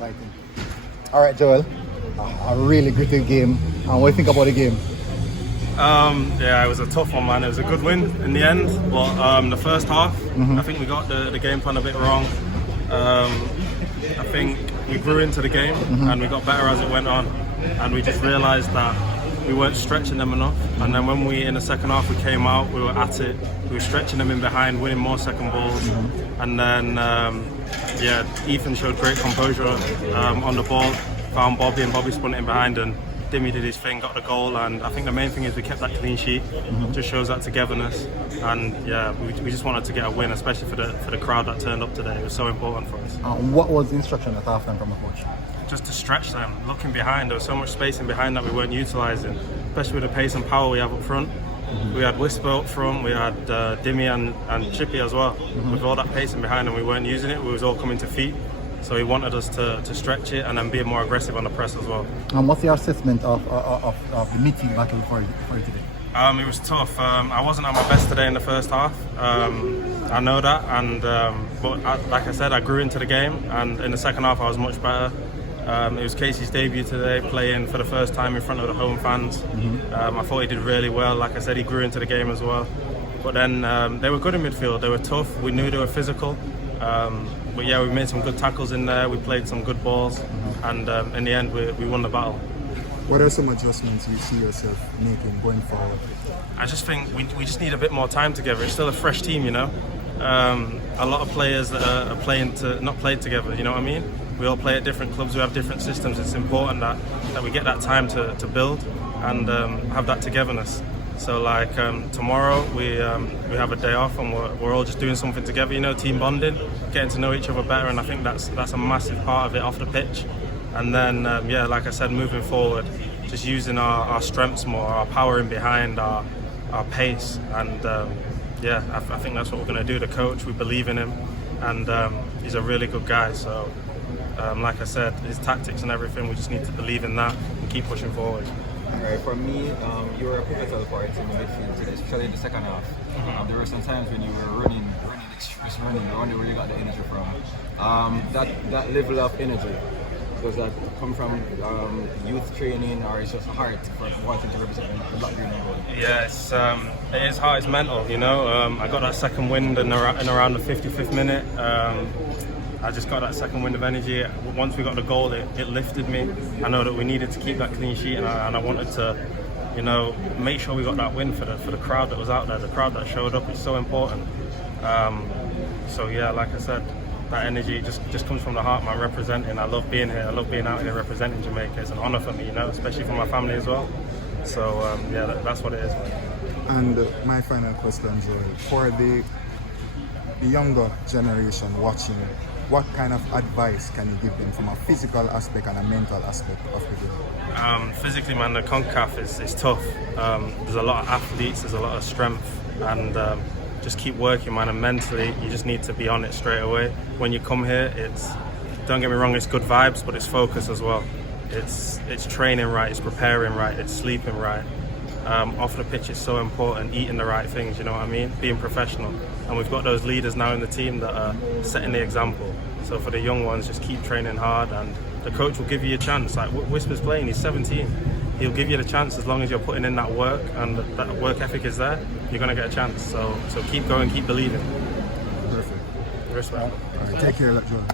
Lighting. All right, Joel. A really gritty game. And what do you think about the game? Yeah, it was a tough one, man. It was a good win in the end, but the first half, I think we got the game plan a bit wrong. I think we grew into the game and we got better as it went on, and we just realised that we weren't stretching them enough. And then when in the second half we came out, we were at it, we were stretching them in behind, winning more second balls, and then Ethan showed great composure on the ball, found Bobby, and Bobby spun it in behind, and Dimmy did his thing, got the goal. And I think the main thing is we kept that clean sheet. Just shows that togetherness, and we just wanted to get a win, especially for the crowd that turned up today. It was so important for us. What was the instruction at halftime from the coach? Just to stretch them, looking behind. There was so much space in behind that we weren't utilising, especially with the pace and power we have up front. We had Whisper up front, we had Dimmy and Chippy as well. With all that pace in behind and we weren't using it, we was all coming to feet. So he wanted us to stretch it and then be more aggressive on the press as well. And what's your assessment of the meeting battle for you today? It was tough. I wasn't at my best today in the first half. I know that, and but like I said, I grew into the game, and in the second half I was much better. It was Casey's debut today, playing for the first time in front of the home fans. I thought he did really well. Like I said, he grew into the game as well. But then they were good in midfield. They were tough. We knew they were physical. But yeah, we made some good tackles in there. We played some good balls, and in the end, we won the battle. What are some adjustments you see yourself making going forward? I just think we just need a bit more time together. It's still a fresh team, you know. A lot of players that are playing not played together. You know what I mean? We all play at different clubs. We have different systems. It's important that we get that time to build and have that togetherness. So like tomorrow we have a day off and we're all just doing something together. You know, team bonding, getting to know each other better, and I think that's a massive part of it off the pitch. And then, like I said, moving forward, just using our strengths more, our power in behind, our pace. And I think that's what we're going to do. The coach, we believe in him, and he's a really good guy. So, like I said, his tactics and everything, we just need to believe in that and keep pushing forward. Right, for me, you were a pivotal part in the midfield, especially in the second half. There were some times when you were running, you wonder where you got the energy from. That level of energy, does that come from youth training, or is it just heart for wanting to represent the black green and gold? Yeah, it is heart, it's mental, you know. I got that second wind in around the 55th minute. I just got that second wind of energy. Once we got the goal, it lifted me. I know that we needed to keep that clean sheet, and I wanted to, you know, make sure we got that win for the crowd that was out there, the crowd that showed up. It's so important. So yeah, like I said, that energy just comes from the heart, man. Representing, I love being here. I love being out here representing Jamaica. It's an honour for me, you know, especially for my family as well. So that's what it is, man. And my final question, Joel, for the younger generation watching, what kind of advice can you give them from a physical aspect and a mental aspect of the game? Physically, man, the CONCACAF is tough. There's a lot of athletes, there's a lot of strength, and just keep working, man. And mentally, you just need to be on it straight away. When you come here, don't get me wrong, it's good vibes, but it's focus as well. It's training right, it's preparing right, it's sleeping right. Off the pitch, it's so important, eating the right things, you know what I mean? Being professional. And we've got those leaders now in the team that are setting the example. So for the young ones, just keep training hard, and the coach will give you a chance. Like Whisper's playing, he's 17. He'll give you the chance as long as you're putting in that work, and that work ethic is there, you're going to get a chance. So keep going, keep believing. Perfect. Respect. All right, take care, Joel.